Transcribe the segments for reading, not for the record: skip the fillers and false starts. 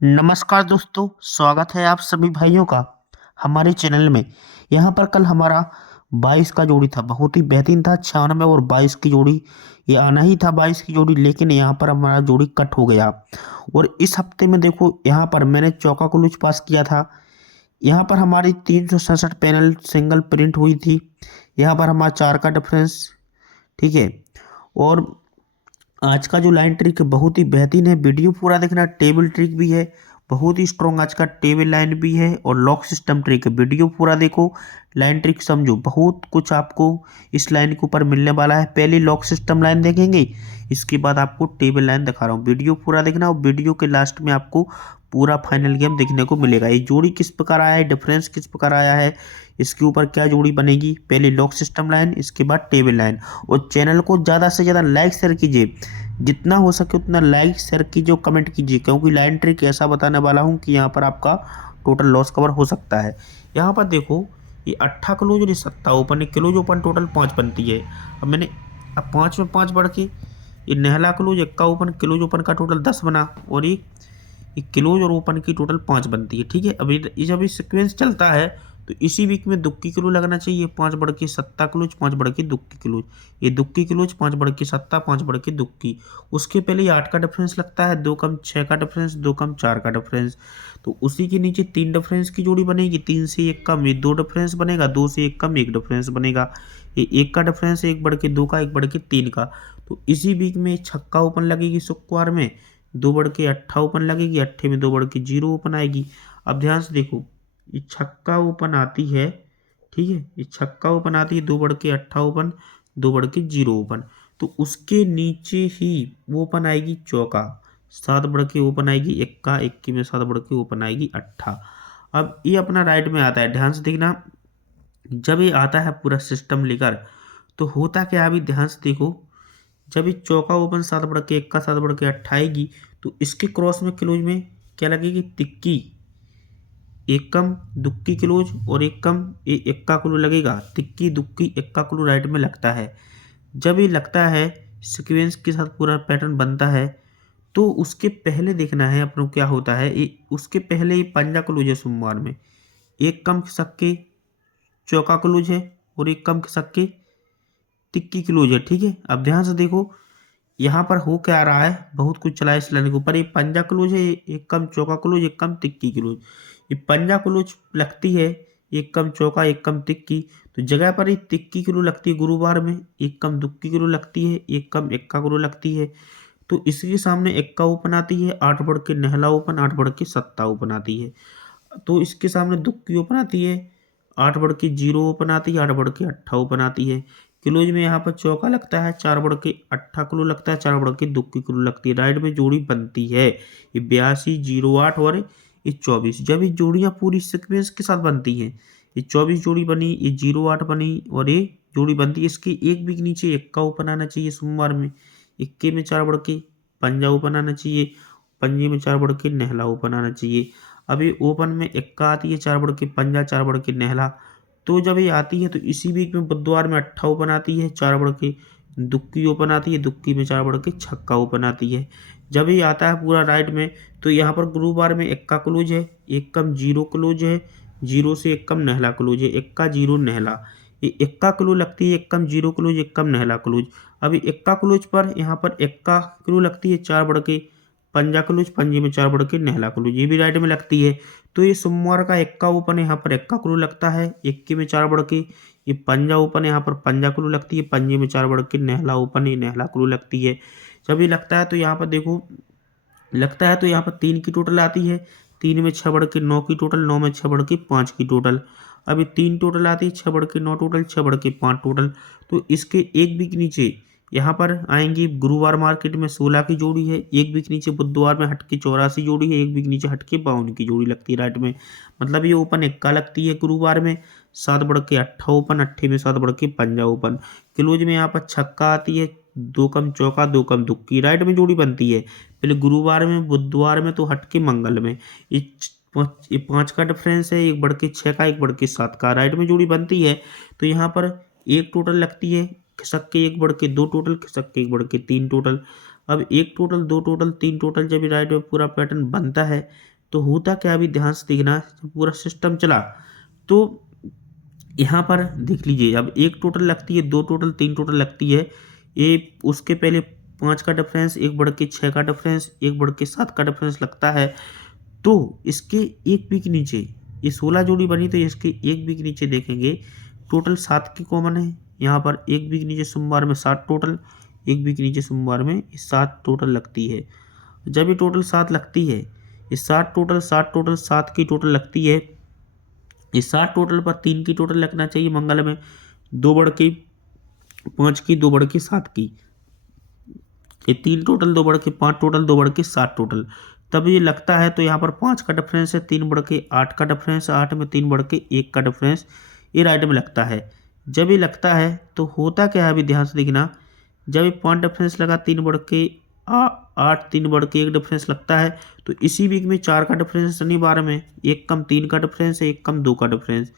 नमस्कार दोस्तों, स्वागत है आप सभी भाइयों का हमारे चैनल में। यहाँ पर कल हमारा 22 का जोड़ी था, बहुत ही बेहतरीन था। 96 और 22 की जोड़ी ये आना ही था, 22 की जोड़ी, लेकिन यहाँ पर हमारा जोड़ी कट हो गया। और इस हफ्ते में देखो, यहाँ पर मैंने चौका कुलूच पास किया था। यहाँ पर हमारी 367 पैनल सिंगल प्रिंट हुई थी। यहाँ पर हमारा 4 का डिफरेंस, ठीक है। और आज का जो लाइन ट्रिक है बहुत ही बेहतरीन है, वीडियो पूरा देखना। टेबल ट्रिक भी है, बहुत ही स्ट्रॉन्ग आज का टेबल लाइन भी है, और लॉक सिस्टम ट्रिक है। वीडियो पूरा देखो, लाइन ट्रिक समझो, बहुत कुछ आपको इस लाइन के ऊपर मिलने वाला है। पहले लॉक सिस्टम लाइन देखेंगे, इसके बाद आपको टेबल लाइन दिखा रहा हूँ। वीडियो पूरा देखना, और वीडियो के लास्ट में आपको पूरा फाइनल गेम देखने को मिलेगा। ये जोड़ी किस प्रकार आया है, डिफरेंस किस प्रकार आया है, इसके ऊपर क्या जोड़ी बनेगी। पहले लॉक सिस्टम लाइन, इसके बाद टेबल लाइन। और चैनल को ज़्यादा से ज़्यादा लाइक शेयर कीजिए, जितना हो सके उतना लाइक शेयर कीजिए और कमेंट कीजिए, क्योंकि लाइन ट्रिक ऐसा बताने वाला हूँ कि यहाँ पर आपका टोटल लॉस कवर हो सकता है। यहाँ पर देखो, ये 8 क्लोज और ये 7 ओपन, एक क्लोज ओपन टोटल 5 बनती है। अब 5 में 5 बढ़ के ये नहला close, Ekka open, close open का टोटल 10 बना, और ये क्लोज और ओपन की टोटल 5 बनती है, ठीक है। अब ये जब ये सिक्वेंस चलता है तो इसी वीक में दुक्की क्लोज लगना चाहिए। 5 बढ़ के 7 क्लोज, 5 बढ़ के दुक्की क्लोज, ये दुक्की क्लोज, 5 बढ़ के 7, 5 बढ़ के दुक्की। उसके पहले ये 8 का डिफरेंस लगता है, 2 कम 6 का डिफरेंस, 2 कम 4 का डिफरेंस। तो उसी के नीचे 3 डिफरेंस की जोड़ी बनेगी, 3 से 1 कम ये 2 डिफरेंस बनेगा, 2 से 1 कम 1 डिफरेंस बनेगा। ये 1 का डिफरेंस है, 1 बढ़ के 2 का, 1 बढ़ के 3 का। तो इसी वीक में छक्का ओपन लगेगी शुक्रवार में, 2 बढ़ के 8 ओपन लगेगी, 8 में 2 बढ़ के 0 ओपन आएगी। अब ध्यान से देखो, ये छक्का ओपन आती है, ठीक है, ये छक्का ओपन आती है, 2 बढ़ के 8 ओपन, 2 बढ़ के 0 ओपन। तो उसके नीचे ही वो ओपन आएगी चौका, 7 बढ़ के ओपन आएगी इक्का, 21 में 7 बढ़ के ओपन आएगी 8। अब ये अपना राइट में आता है, ध्यान से देखना। जब ये आता है पूरा सिस्टम लेकर, तो होता क्या है, अभी ध्यान से देखो। जब ये चौका ओपन 7 बढ़ के इक्का, 7 बढ़ के 8 आएगी, तो इसके क्रॉस में क्लोज में क्या लगेगी, तिक्की, एक कम दुक्की क्लोज, और एक कम ये इक्का क्लोज लगेगा। तिक्की दुक्की इक्का क्लोज राइट में लगता है। जब ये लगता है, सीक्वेंस के साथ पूरा पैटर्न बनता है, तो उसके पहले देखना है अपनों क्या होता है। ये उसके पहले ये पंजा क्लोज है सोमवार में, एक कम खिसक के चौका क्लोज है, और एक कम खिसक के तिक्की क्लोज है, ठीक है। अब ध्यान से देखो, यहाँ पर हो क्या रहा है, बहुत कुछ चला है इस लाइन के ऊपर। ये पंजा क्लोज है, एक कम चौका क्लोज, एक कम तिक्की क्लोज। ये पंजा क्लोज लगती है, एक कम चौका एक कम तिक्की, तो जगह पर ही तिक्की क्लोज लगती है गुरुवार में, एक कम दुक्की क्लोज लगती है, एक कम एक्का क्लोज लगती है। तो इसके सामने एक्का ओपन आती है, 8 बढ़ के नहला ओपन, 8 बढ़ के 7 ओपन आती है। तो इसके सामने दुक्की ओपन आती है, 8 बढ़ के 0 ओपन आती है, 8 बढ़ के 8 ओपन आती है। क्लोज में यहाँ पर चौका लगता है, 4 बढ़ के 8 क्लो लगता है, 4 बढ़ के दुक्की क्लो लगती है। राइट में जोड़ी बनती है ये 82, 08 और ये 24। जब ये जोड़ियाँ पूरी सीक्वेंस के साथ बनती हैं, ये 24 जोड़ी बनी, ये 08 बनी, और ये जोड़ी बनती है। इसके एक भी नीचे इक्का ओपन आना चाहिए सोमवार में, इक्के में 4 बढ़ के पंजा ओपन आना चाहिए, पंजे में 4 बढ़ के नहला ओपन आना चाहिए। अब ये ओपन में इक्का आती है, 4 बढ़ के पंजा, 4 बढ़ के नहला। तो जब ये आती है तो इसी वीक में बुधवार में 8 ओपन आती है, 4 बढ़ के दुक्की ओपन आती है, दुक्की में 4 बढ़ के छक्का ओपन आती है। जब ये आता है पूरा राइट में, तो यहाँ पर गुरुवार में इक्का क्लोज है, एक कम 0 क्लोज है, 0 से एक कम नहला क्लोज है, इक्का 0 नहला। ये इक्का क्लोज लगती है, एक कम 0 क्लोज, एक कम नहला क्लोज। अभी इक्का क्लोज पर यहाँ पर इक्का क्लोज लगती है, 4 बढ़ के पंजा क्लोज, पंजे में 4 बढ़ के नहला क्लोज, ये भी राइट में लगती है। तो ये सोमवार का इक्का ओपन है, यहाँ पर इक्का क्लो लगता है, इक्के में 4 बढ़ के। ये पंजा ओपन है, यहाँ पर पंजा क्लो लगती है, पंजे में 4 बढ़ के नहला ओपन है, नहला क्लो लगती है। जब ये लगता है तो यहाँ पर देखो, लगता है तो यहाँ पर 3 की टोटल आती है, 3 में 6 बढ़ के 9 की टोटल, 9 में 6 बढ़ के 5 की टोटल। अभी 3 टोटल आती है, 6 बढ़ के 9 टोटल, 6 बढ़ के 5 टोटल। तो इसके एक वीक नीचे यहाँ पर आएंगी, गुरुवार मार्केट में 16 की जोड़ी है, एक वीक नीचे बुधवार में हट के 84 जोड़ी है, एक वीक नीचे हट के 52 की जोड़ी लगती है राइट में। मतलब ये ओपन इक्का लगती है गुरुवार में, 7 बढ़ के 8 ओपन, 8 में 7 बढ़ के पंजा ओपन। क्लोज में यहाँ पर छक्का आती है, 2 कम चौका, 2 कम दुक्की, राइट में जोड़ी बनती है। पहले गुरुवार में, बुधवार में, तो हट के मंगल में। ये 5 का डिफरेंस है, एक बढ़ के 6 का, एक बढ़ के 7 का, राइट में जोड़ी बनती है। तो यहाँ पर एक टोटल लगती है, खिसक के एक बढ़ के 2 टोटल, खिसक के एक बढ़ के 3 टोटल। अब एक टोटल, दो टोटल, तीन टोटल जब राइट में पूरा पैटर्न बनता है तो होता क्या, अभी ध्यान से देखना, जब पूरा सिस्टम चला तो यहाँ पर देख लीजिए, अब एक टोटल लगती है, दो टोटल, तीन टोटल लगती है, ये उसके पहले 5 का डिफरेंस, एक बढ़ के 6 का डिफरेंस, एक बढ़ के 7 का डिफरेंस लगता है। तो इसके एक भी के नीचे ये 16 जोड़ी बनी, तो इसके एक भी के नीचे देखेंगे टोटल 7 की कॉमन है। यहाँ पर एक भी के नीचे सोमवार में 7 टोटल, एक भी के नीचे सोमवार में 7 टोटल लगती है। जब ये टोटल 7 लगती है, ये 7 की टोटल लगती है, इस 7 टोटल पर 3 की टोटल लगना चाहिए मंगल में, 2 बढ़ के 5 की, 2 बढ़ के 7 की, ये 3 टोटल, 2 बढ़ के 5 टोटल, 2 बढ़ के 7 टोटल, तब ये लगता है। तो यहाँ पर 5 का डिफरेंस है, 3 बढ़ के 8 का डिफरेंस, 8 में 3 बढ़ के 1 का डिफरेंस, ये राइट में लगता है। जब ये लगता है तो होता क्या है, अभी ध्यान से देखना, जब ये 5 डिफरेंस लगा, 3 बढ़ के 8, 3 बढ़ के 1 डिफरेंस लगता है, तो इसी वीक में 4 का डिफरेंस, शनिवार में 1 कम 3 का डिफरेंस है, 1 कम 2 का डिफरेंस।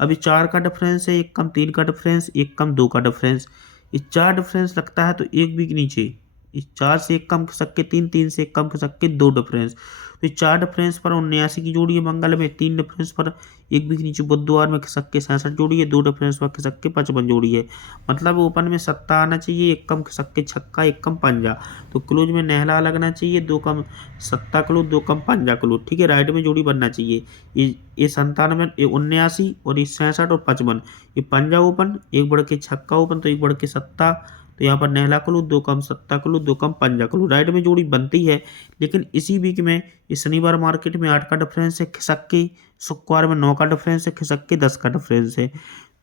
अभी 4 का डिफरेंस है, 1 कम 3 का डिफरेंस, 1 कम 2 का डिफरेंस, ये 4 डिफरेंस लगता है। तो एक वीक नीचे इस 4 से 1 कम खसक के 3, 3 से 1 कम खसक के 2 डिफरेंस, तो 4 डिफरेंस पर 79 की जोड़ी है मंगल में, 3 डिफरेंस पर एक वीक नीचे बुधवार में खसक के 67 जोड़ी है, 2 डिफरेंस पर खसक के 55 जोड़ी है। मतलब ओपन में सत्ता आना चाहिए, 1 कम खसक के छक्का, 1 कम पंजा, तो क्लोज में नहला लगना चाहिए, 2 कम सत्ता क्लोज, 2 कम पंजा क्लोज, ठीक है। राइट में जोड़ी बनना चाहिए, ये 97, ये 79 और ये 67 और 55, ये पंजा ओपन, एक बढ़ के छक्का ओपन, तो एक बढ़ के सत्ता, तो यहाँ पर नहला क्लू, 2 कम सत्ता क्लू, 2 कम पंजा क्लू, राइट में जोड़ी बनती है। लेकिन इसी वीक में इस शनिवार मार्केट में 8 का डिफरेंस है, खिसक के शुक्रवार में 9 का डिफरेंस है, खिसक के 10 का डिफरेंस है।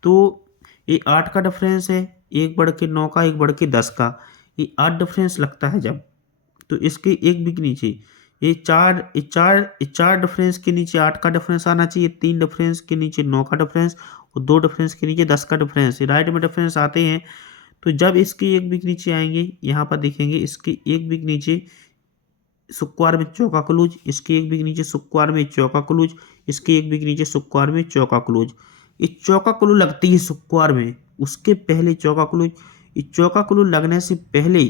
तो ये 8 का डिफरेंस है, एक बढ़ के 9 का, एक बढ़ के 10 का, ये 8 डिफरेंस लगता है जब, तो इसके एक वीक नीचे ये चार डिफरेंस के नीचे 8 का डिफरेंस आना चाहिए, 3 डिफरेंस के नीचे 9 का डिफरेंस और 2 डिफरेंस के नीचे 10 का डिफरेंस, राइट में डिफरेंस आते हैं। तो जब इसके एक वीक नीचे आएंगे, यहाँ पर देखेंगे इसके एक वीक नीचे शुक्रवार में चौका क्लोज, इसके एक वीक नीचे शुक्रवार में चौका क्लोज, इसके एक वीक नीचे शुक्रवार में चौका क्लोज, ये चौका क्लोज लगती है शुक्रवार में, उसके पहले चौका क्लोज, ये चौका क्लोज लगने से पहले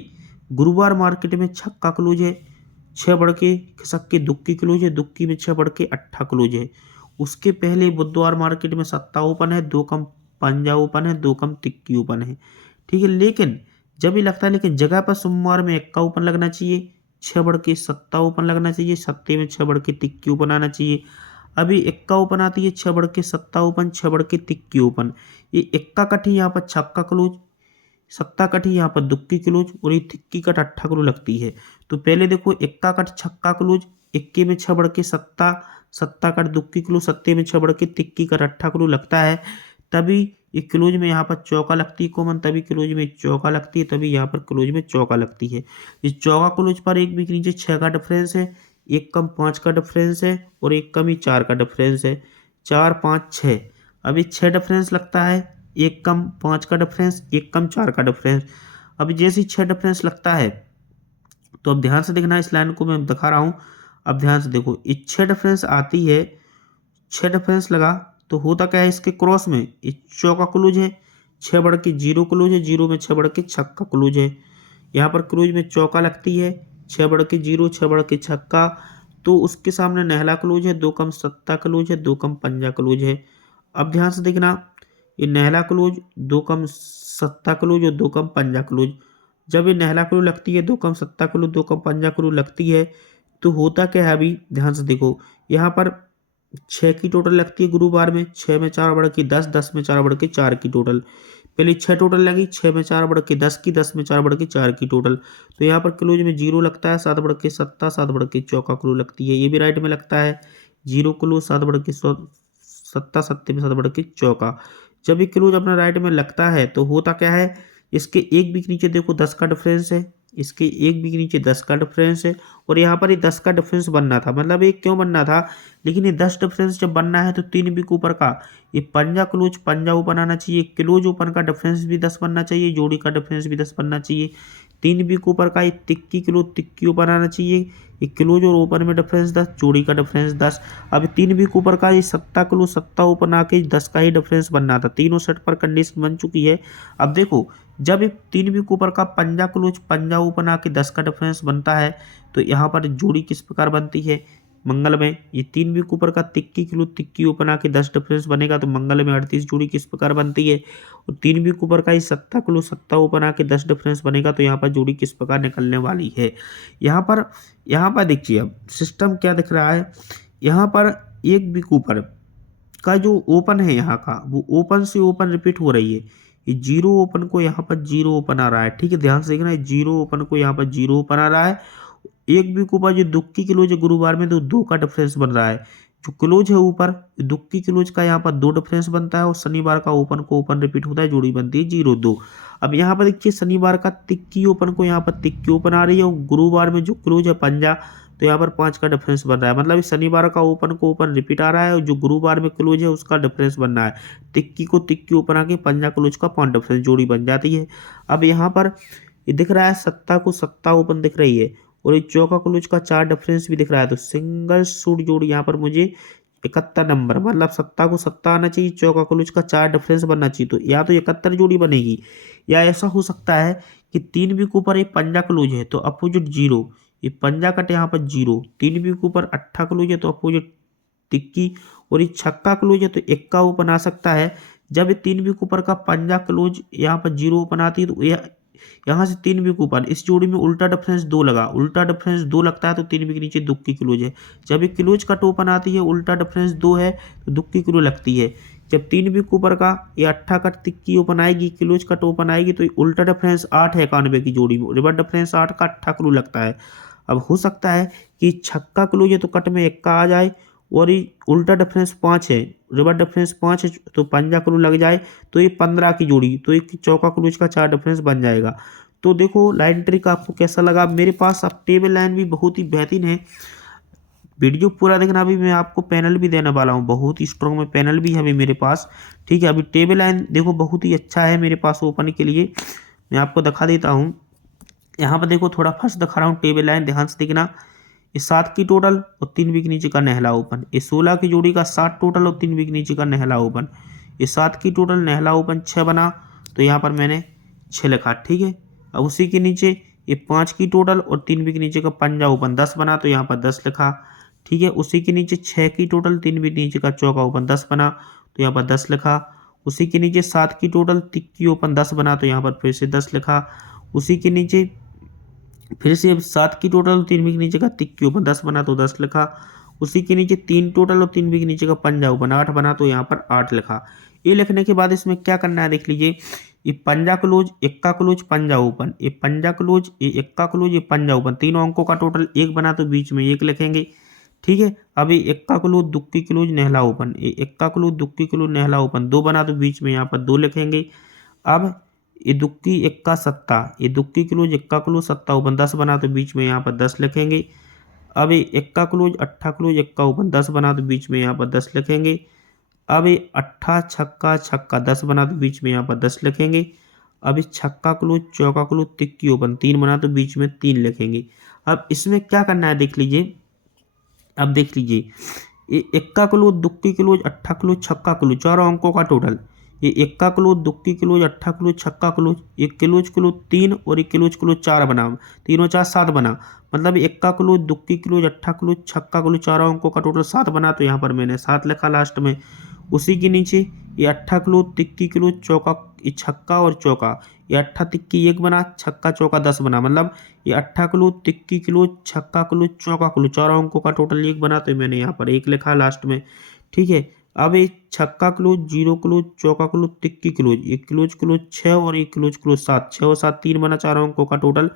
गुरुवार मार्केट में छक्का क्लोज है, 6 बढ़ के खिसक के दुक्की क्लोज है, दुक्की में 6 बढ़ के 8 क्लोज है। उसके पहले बुधवार मार्केट में सत्ता ओपन है, 2 कम पंजा ओपन है, 2 कम तिक्की ओपन है, ठीक है। लेकिन जब ये लगता है, लेकिन जगह पर सोमवार में 1 का ओपन लगना चाहिए, 6 बढ़ के सत्ता ओपन लगना चाहिए, सत्ते में 6 बढ़ के तिक्की ओपन आना चाहिए। अभी 1 का ओपन आती है, 6 बढ़ के सत्ता ओपन, 6 बढ़ के तिक्की ओपन, ये 1 का कट ही यहाँ पर छक्का क्लोज, सत्ता कट ही यहाँ पर दुक्की क्लोज और ये तिक्की कट 8 क्लोज लगती है। तो पहले देखो 1 का कट छक्का क्लोज, 1 में 6 बढ़ के सत्ता, सत्ता कट दुक्की क्लोज, सत्ते में 6 बढ़ के तिक्की कट 8 क्लोज लगता है, तभी ये क्लोज में यहाँ पर चौका लगती है कॉमन, तभी क्लोज में चौका लगती है, तभी यहाँ पर क्लोज में चौका लगती है। इस चौका क्लोज पर एक वीक नीचे 6 का डिफरेंस है, 1 कम 5 का डिफरेंस है और 1 कम ही 4 का डिफरेंस है, 4 5 6, अभी 6 डिफरेंस लगता है, 1 कम 5 का डिफरेंस, 1 कम 4 का डिफरेंस। अभी जैसे ही 6 डिफरेंस लगता है, तो अब ध्यान से देखना, इस लाइन को मैं दिखा रहा हूँ, अब ध्यान से देखो, ये 6 डिफरेंस आती है, 6 डिफरेंस लगा तो होता क्या है, इसके क्रॉस में ये चौका क्लोज है, 6 बढ़ के 0 क्लोज है, 0 में 6 बढ़ के छक्का क्लोज है, यहाँ पर क्लोज में चौका लगती है, 6 बढ़ के 0, 6 बढ़ के छक्का, तो उसके सामने नहला क्लोज है, 2 कम सत्ता क्लोज है, 2 कम पंजा क्लोज है। अब ध्यान से देखना, ये नहला क्लोज, 2 कम सत्ता क्लोज और 2 कम पंजा क्लोज, जब ये नहला क्लोज लगती है, 2 कम सत्ता क्लोज, 2 कम पंजा क्लोज लगती है, तो होता क्या है, अभी ध्यान से देखो, यहाँ पर 6 की टोटल लगती है गुरुवार में, 6 में 4 बढ़ के 10, 10 में 4 बढ़ के 4 की टोटल, पहले 6 टोटल लगी, 6 में 4 बढ़ के 10 की, 10 में 4 बढ़ के 4 की टोटल, तो यहाँ पर क्लोज में 0 लगता है, 7 बढ़ के सत्ता, 7 बढ़ के चौका क्लोज लगती है, ये भी राइट में लगता है, 0 क्लोज, 7 बढ़ के सत्ता, सत्ते में 7 बढ़ के चौका। जब ये क्लोज अपना राइट में लगता है तो होता क्या है, इसके एक वीक नीचे देखो 10 का डिफरेंस है, इसके एक वीक नीचे 10 का डिफरेंस है, और यहाँ पर ये 10 का डिफरेंस बनना था, मतलब ये क्यों बनना था, लेकिन ये 10 डिफरेंस जब बनना है तो 3 वीक ऊपर का ये पंजा क्लोज, पंजा ओपन आना चाहिए, क्लोज ओपन का डिफरेंस भी 10 बनना चाहिए, जोड़ी का डिफरेंस भी 10 बनना चाहिए, 3 बी के ऊपर का एक तिक्की तिक्की ओपन आना चाहिए। ये क्लोज और ओपन में डिफरेंस 10, जोड़ी का डिफरेंस 10। अब 3 बी के ऊपर का ये सत्ता ओपन आके 10 का ही डिफरेंस बनना था। तीनों सेट पर कंडीशन बन चुकी है। अब देखो जब 3 बी के ऊपर का पंजा ओपन आके 10 का डिफरेंस बनता है तो यहाँ पर जोड़ी किस प्रकार बनती है मंगल में। ये 3 बी के ऊपर का तिक्की ओपन आके 10 डिफरेंस बनेगा तो मंगल में 38 जोड़ी किस प्रकार बनती है। और 3 बी के ऊपर का ये सत्ता ओपन आके 10 डिफरेंस बनेगा तो यहाँ पर जोड़ी किस प्रकार निकलने वाली है। यहाँ पर देखिए अब सिस्टम क्या दिख रहा है। यहाँ पर 1 बी के ऊपर का जो ओपन है यहाँ का वो ओपन से ओपन रिपीट हो रही है। ये 0 ओपन को यहाँ पर 0 ओपन आ रहा है। ठीक है, ध्यान से देखना, 0 ओपन को यहाँ पर 0 ओपन आ रहा है। 1 बी के ऊपर जो दुक्की क्लोज है गुरुवार में तो 2 का डिफरेंस बन रहा है। जो क्लोज है ऊपर दुक्की क्लोज का यहाँ पर 2 डिफरेंस बनता है और शनिवार का ओपन को ओपन रिपीट होता है, जोड़ी बनती है 0 2। अब यहाँ पर देखिए शनिवार का तिक्की ओपन को यहाँ पर तिक्की ओपन आ रही है और गुरुवार में जो क्लोज है पंजा तो यहाँ पर 5 का डिफरेंस बन रहा है। मतलब इस शनिवार का ओपन को ओपन रिपीट आ रहा है और जो गुरुवार में क्लोज है उसका डिफरेंस बन रहा है। तिक्की को तिक्की ओपन आके पंजा क्लोज का 5 डिफरेंस जोड़ी बन जाती है। अब यहाँ पर ये दिख रहा है सत्ता को सत्ता ओपन दिख रही है और ये चौका क्लोज का 4 डिफरेंस भी दिख रहा है। तो सिंगल सूट जोड़ी यहाँ पर मुझे 71 नंबर, मतलब सत्ता को सत्ता आना चाहिए, चौका क्लोज का 4 डिफरेंस बनना चाहिए। तो या तो 71 जोड़ी बनेगी या ऐसा हो सकता है कि 3 बी के ऊपर एक पंजा क्लोज है तो अपोजिट 0, ये पंजा कट यहाँ पर 0। 3 बी के ऊपर अट्ठा क्लोज है तो अपोजिट तिक्की और ये छक्का क्लोज है तो इक्का ओपन आ सकता है। जब ये 3 बी के ऊपर का पंजा क्लोज यहाँ पर 0 ओपन आती है तो यहाँ से 3 बी के ऊपर इस जोड़ी में उल्टा डिफरेंस 2 लगा, उल्टा डिफरेंस 2 लगता है तो 3 बी के नीचे दुक्की क्लोज है। जब ये क्लोज कट ओपन आती है उल्टा डिफरेंस 2 है तो दुक्की क्लोज लगती है। जब 3 बी के ऊपर का ये अट्ठा कट तिक्की ओपन आएगी, क्लोज कट ओपन आएगी तो उल्टा डिफरेंस 8 है 91 की जोड़ी में, रिवर्स डिफरेंस 8 का अट्ठा क्लोज लगता है। अब हो सकता है कि छक्का क्लोज है तो कट में इक्का आ जाए और ये उल्टा डिफरेंस 5 है, रिवर्स डिफरेंस 5 है तो पंजा क्लोज लग जाए तो ये 15 की जोड़ी, तो एक चौका क्लोज का 4 डिफरेंस बन जाएगा। तो देखो लाइन ट्रिक आपको कैसा लगा। मेरे पास अब टेबल लाइन भी बहुत ही बेहतरीन है, वीडियो पूरा देखना। अभी मैं आपको पैनल भी देने वाला हूँ, बहुत ही स्ट्रॉन्ग में पैनल भी है अभी मेरे पास। ठीक है, अभी टेबल लाइन देखो बहुत ही अच्छा है मेरे पास ओपन के लिए, मैं आपको दिखा देता हूँ। यहाँ पर देखो थोड़ा फर्स्ट दिखा रहा हूँ टेबल लाइन, ध्यान से देखना। ये 7 की टोटल और 3 बी के नीचे का नहला ओपन, ये 16 की जोड़ी का 7 टोटल और 3 बी के नीचे का नहला ओपन। ये 7 की टोटल नहला ओपन 6 बना तो यहाँ पर मैंने 6 लिखा। ठीक है, अब उसी के नीचे ये 5 की टोटल और 3 बी के नीचे का पंजा ओपन 10 बना तो यहाँ पर 10 लिखा। ठीक है, उसी के नीचे 6 की टोटल 3 बी के नीचे का चौका ओपन 10 बना तो यहाँ पर 10 लिखा। उसी के नीचे 7 की टोटल तिक्की ओपन 10 बना तो यहाँ पर फिर से 10 लिखा। उसी के नीचे फिर से 7 की टोटल 3 बी के नीचे का तिक्की ओपन 10 बना तो 10 लिखा। उसी के नीचे 3 टोटल और 3 बी के नीचे का पंजा ओपन 8 बना तो यहाँ पर 8 लिखा। ये लिखने के बाद इसमें क्या करना है देख लीजिए। ये पंजा क्लोज, इक्का क्लोज, पंजा ओपन, ये पंजा क्लोज, ये इक्का क्लोज, ये पंजा ओपन, तीनों अंकों का टोटल 1 बना तो बीच में 1 लिखेंगे। ठीक है, अब ये इक्का क्लोज दुक्की क्लोज नहला ओपन, ये इक्का क्लोज दुक्की क्लोज नहला ओपन 2 बना तो बीच में यहाँ पर 2 लिखेंगे। अब ये दुक्की इक्का सत्ता, ये दुक्की क्लोज इक्का क्लोज सत्ता ओपन 10 बना तो बीच में यहाँ पर 10 लिखेंगे। अब ये इक्का क्लोज अट्ठा क्लोज इक्का ओपन 10 बना तो बीच में यहाँ पर 10 लिखेंगे। अब ये अट्ठा छक्का छक्का 10 बना तो बीच में यहाँ पर 10 लिखेंगे। अब ये छक्का क्लोज चौका क्लोज तिक्की ओपन 3 बना तो बीच में 3 लिखेंगे। अब इसमें क्या करना है देख लीजिए। अब देख लीजिए, ये इक्का क्लोज दुक्की क्लोज अट्ठा क्लोज छक्का क्लोज चारों अंकों का टोटल, ये इक्का क्लोज दुक्की क्लोज अट्ठा क्लोज छक्का क्लोज, ये क्लोज क्लोज 3 और ये क्लोज क्लोज 4 बना, 3 और 4 7 बना, मतलब इक्का क्लोज दुक्की क्लोज अट्ठा क्लोज छक्का क्लोज चारों अंकों का टोटल 7 बना तो यहाँ पर मैंने 7 लिखा लास्ट में। उसी के नीचे ये अट्ठा क्लोज तिक्की क्लोज चौका, ये छक्का और चौका, ये अट्ठा तिक्की 1 बना, छक्का चौका 10 बना, मतलब ये अट्ठा क्लोज तिक्की क्लोज छक्का क्लोज चौका क्लोज चारों अंकों का टोटल 1 बना तो मैंने यहाँ पर 1 लिखा लास्ट में। ठीक है, अब ये छक्का क्लोज 0 क्लोज चौका क्लोज तिक्की क्लोज, ये क्लोज क्लोज 6 और ये क्लोज क्लोज 7, 6 और 7 3 बना चारों अंकों का टोटल,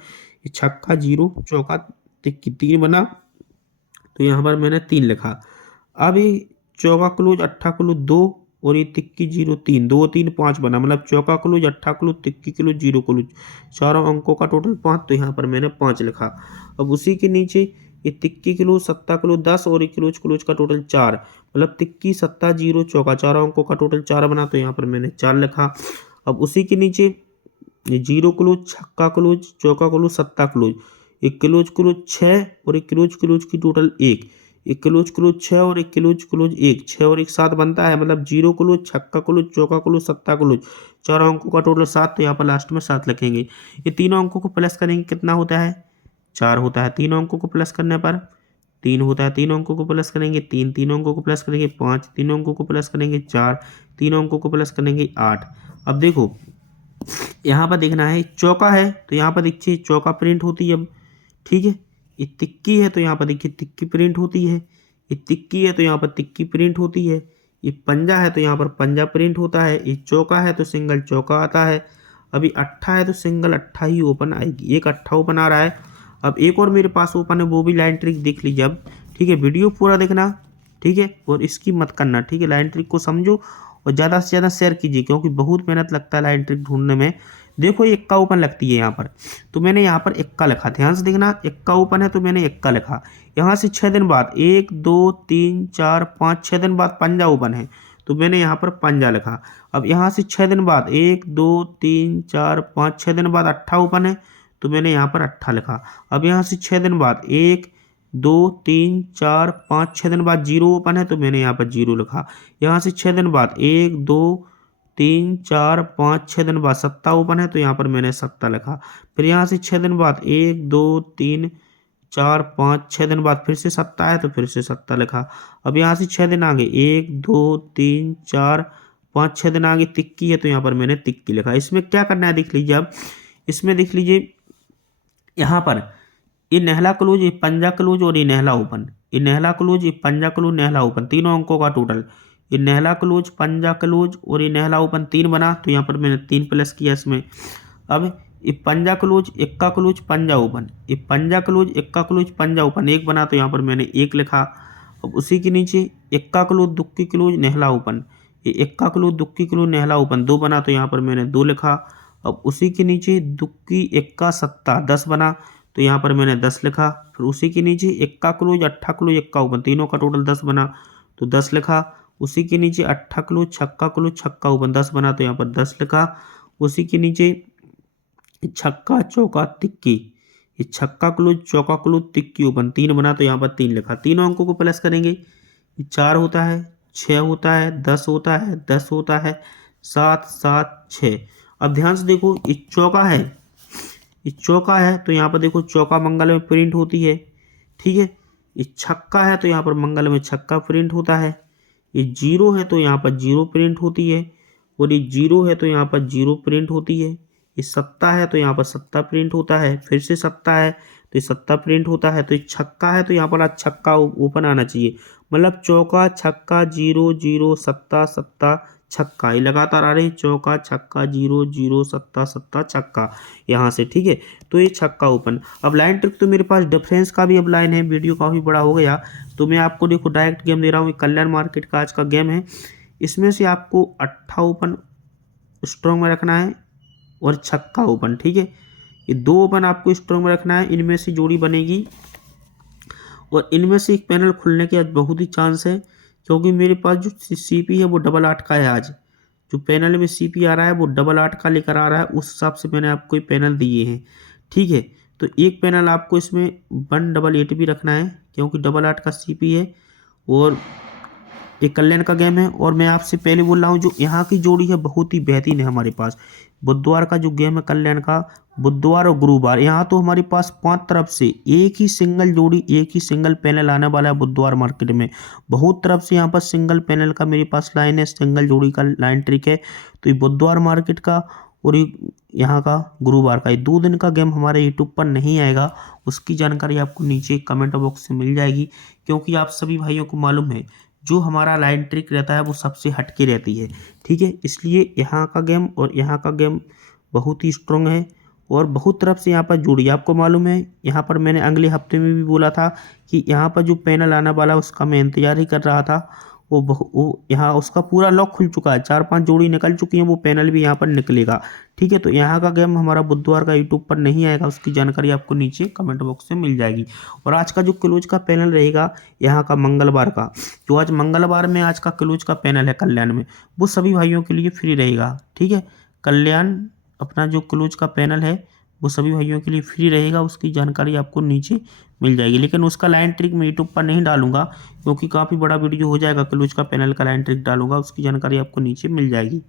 ये छक्का 0 चौका तिक्की 3 बना तो यहाँ पर मैंने 3 लिखा। अब ये चौका क्लोज अट्ठा क्लोज 2 और ये तिक्की 0 3, 2 3 5 बना, मतलब चौका close अट्ठा close tikki close 0 close चारों अंकों का टोटल 5 तो यहाँ पर मैंने 5 लिखा। अब उसी के नीचे ये तिक्की क्लोज सत्ता क्लोज 10 और ये क्लोज क्लोज का टोटल 4, मतलब तिक्की सत्ता 0 चौका चारों अंकों का टोटल 4 बना तो यहाँ पर मैंने 4 लिखा। अब उसी के नीचे ये जीरो क्लोज, छक्का क्लोज, चौका क्लोज, सत्ता क्लोज, एक क्लोज क्लोज 6 और एक क्लोज क्लोज की टोटल एक क्लोज क्लोज 6 और एक क्लोज क्लोज 6 और 1 7 बनता है, मतलब जीरो क्लोज, छक्का क्लोज, चौका क्लोज, सत्ता क्लोज, चारों अंकों का टोटल 7। तो यहाँ पर लास्ट में 7 लिखेंगे। ये तीनों अंकों को प्लस करेंगे कितना होता है, 4 होता है। तीनों अंकों को प्लस करने पर 3 होता है। तीनों अंकों को प्लस करेंगे 3, तीनों अंकों को प्लस करेंगे 5, तीनों अंकों को प्लस करेंगे 4, तीनों अंकों को प्लस करेंगे 8। अब देखो यहाँ पर देखना है, चौका है तो यहाँ पर देखिए चौका प्रिंट होती है। अब ठीक है, ये तिक्की है तो यहाँ पर देखिए तिक्की प्रिंट होती है। ये तिक्की है तो यहाँ पर तिक्की प्रिंट होती है। ये पंजा है तो यहाँ पर पंजा प्रिंट होता है। ये चौका है तो सिंगल चौका आता है। अभी अट्ठा है तो सिंगल अट्ठा ही ओपन आएगी। एक अट्ठा ओपन आ रहा है। अब एक और मेरे पास ओपन है, वो भी लाइन ट्रिक देख लीजिए अब। ठीक है, वीडियो पूरा देखना, ठीक है, और इसकी मत करना, ठीक है। लाइन ट्रिक को समझो और ज़्यादा से ज़्यादा शेयर कीजिए, क्योंकि बहुत मेहनत लगता है लाइन ट्रिक ढूंढने में। देखो ये इक्का ओपन लगती है यहाँ पर, तो मैंने यहाँ पर इक्का लिखा, ध्यान से देखना, इक्का ओपन है तो मैंने इक्का लिखा। यहाँ से 6 दिन बाद 1 2 3 4 5 6 दिन बाद पंजा ओपन है तो मैंने यहाँ पर पंजा लिखा। अब यहाँ से 6 दिन बाद 1 2 3 4 5 6 दिन बाद अट्ठा ओपन है तो मैंने यहाँ पर अट्ठा लिखा। अब यहाँ से 6 दिन बाद 1 2 3 4 5 6 दिन बाद जीरो ओपन है तो मैंने यहाँ पर जीरो लिखा। यहाँ से 6 दिन बाद 1 2 3 4 5 6 दिन बाद सत्ता ओपन है तो यहाँ पर मैंने सत्ता लिखा। फिर यहाँ से 6 दिन बाद 1 2 3 4 5 6 दिन बाद फिर से सत्ता है तो फिर से सत्ता लिखा। अब यहाँ से 6 दिन आगे 1 2 3 4 5 6 दिन आगे तिक्की है तो यहाँ पर मैंने तिक्की लिखा। इसमें क्या करना है देख लीजिए अब। इसमें देख लीजिए यहाँ पर ये नेहला क्लोज, ये पंजा क्लोज और ये नेहला ओपन, ये नेहला क्लोज, ये पंजा क्लोज, नेहला ओपन, तीनों अंकों का टोटल ये नेहला क्लोज, पंजा क्लोज और ये नेहला ओपन 3 बना तो यहाँ पर मैंने 3 प्लस किया इसमें। अब ये पंजा क्लोज, इक्का क्लोज, पंजा ओपन, ये पंजा क्लोज, इक्का क्लोज, पंजा ओपन 1 बना तो यहाँ पर मैंने 1 लिखा। अब उसी के नीचे इक्का क्लोज, दुक्की क्लोज, नेहला ओपन, ये इक्का क्लोज, दुक्की क्लोज, नेहला ओपन 2 बना तो यहाँ पर मैंने 2 लिखा। अब उसी के नीचे दुक्की, इक्का, सत्ता 10 बना तो यहाँ पर मैंने 10 लिखा। फिर उसी के नीचे इक्का क्लोज, अट्ठा क्लोज, इक्का ओपन, तीनों का टोटल 10 बना तो 10 लिखा। उसी के नीचे अट्ठा क्लोज, छक्का क्लोज, छक्का ओपन 10 बना तो यहाँ पर 10 लिखा। उसी के नीचे छक्का, चौका, तिक्की, ये छक्का क्लोज, चौका क्लोज, तिक्की ओपन 3 बना तो यहाँ पर 3 लिखा। तीनों अंकों को प्लस करेंगे, 4 होता है, 6 होता है, 10 होता है, 10 होता है, 7 7 6। अब ध्यान से देखो, ये चौका है, ये चौका है तो यहाँ पर देखो चौका मंगल में प्रिंट होती है, ठीक है। ये छक्का है तो यहाँ पर मंगल में छक्का प्रिंट होता है। ये जीरो है तो यहाँ पर जीरो प्रिंट होती है, और ये जीरो है तो यहाँ पर जीरो प्रिंट होती है। ये सत्ता है तो यहाँ पर सत्ता प्रिंट होता है। फिर से सत्ता है तो ये सत्ता प्रिंट होता है। तो ये छक्का है तो यहाँ पर आज छक्का ओपन आना चाहिए, मतलब चौका, छक्का, जीरो जीरो, सत्ता सत्ता, छक्का, ये लगातार आ रहे हैं, चौका, छक्का, जीरो जीरो, सत्ता सत्ता, छक्का यहाँ से, ठीक है। तो ये छक्का ओपन। अब लाइन ट्रिक तो मेरे पास डिफरेंस का भी अब लाइन है, वीडियो काफ़ी बड़ा हो गया तो मैं आपको देखो डायरेक्ट गेम दे रहा हूँ। कल्याण मार्केट का आज का गेम है। इसमें से आपको अट्ठा ओपन स्ट्रॉन्ग में रखना है और छक्का ओपन, ठीक है। ये 2 ओपन आपको स्ट्रॉन्ग में रखना है, इनमें से जोड़ी बनेगी और इनमें से एक पैनल खुलने के आज बहुत ही चांस है, क्योंकि मेरे पास जो सीपी है वो डबल 8 का है। आज जो पैनल में सीपी आ रहा है वो डबल 8 का लेकर आ रहा है, उस हिसाब से मैंने आपको ये पैनल दिए हैं, ठीक है। तो एक पैनल आपको इसमें 188 भी रखना है, क्योंकि डबल 8 का सीपी है और एक कल्याण का गेम है। और मैं आपसे पहले बोल रहा हूँ, जो यहाँ की जोड़ी है बहुत ही बेहतरीन है हमारे पास। बुधवार का जो गेम है कल्याण का, बुधवार और गुरुवार, यहाँ तो हमारे पास 5 तरफ से एक ही सिंगल जोड़ी, एक ही सिंगल पैनल आने वाला है बुधवार मार्केट में। बहुत तरफ से यहाँ पर सिंगल पैनल का मेरे पास लाइन है, सिंगल जोड़ी का लाइन ट्रिक है। तो ये बुधवार मार्केट का और यहाँ का गुरुवार का, ये 2 दिन का गेम हमारे यूट्यूब पर नहीं आएगा। उसकी जानकारी आपको नीचे कमेंट बॉक्स से मिल जाएगी, क्योंकि आप सभी भाइयों को मालूम है जो हमारा लाइन ट्रिक रहता है वो सबसे हटके रहती है, ठीक है। इसलिए यहाँ का गेम और यहाँ का गेम बहुत ही स्ट्रॉन्ग है और बहुत तरफ से यहाँ पर जुड़ी। आपको मालूम है यहाँ पर मैंने अगले हफ्ते में भी बोला था कि यहाँ पर जो पैनल आने वाला उसका मैं इंतजार ही कर रहा था। वो यहाँ उसका पूरा लॉक खुल चुका है, 4-5 जोड़ी निकल चुकी हैं, वो पैनल भी यहाँ पर निकलेगा, ठीक है। तो यहाँ का गेम हमारा बुधवार का यूट्यूब पर नहीं आएगा, उसकी जानकारी आपको नीचे कमेंट बॉक्स में मिल जाएगी। और आज का जो क्लोज का पैनल रहेगा यहाँ का मंगलवार का, जो आज मंगलवार में आज का क्लोज का पैनल है कल्याण में, वो सभी भाइयों के लिए फ्री रहेगा, ठीक है। कल्याण अपना जो क्लोज का पैनल है वो सभी भाइयों के लिए फ्री रहेगा, उसकी जानकारी आपको नीचे मिल जाएगी। लेकिन उसका लाइन ट्रिक मैं यूट्यूब पर नहीं डालूंगा क्योंकि काफ़ी बड़ा वीडियो हो जाएगा। क्लोज का पैनल का लाइन ट्रिक डालूंगा, उसकी जानकारी आपको नीचे मिल जाएगी।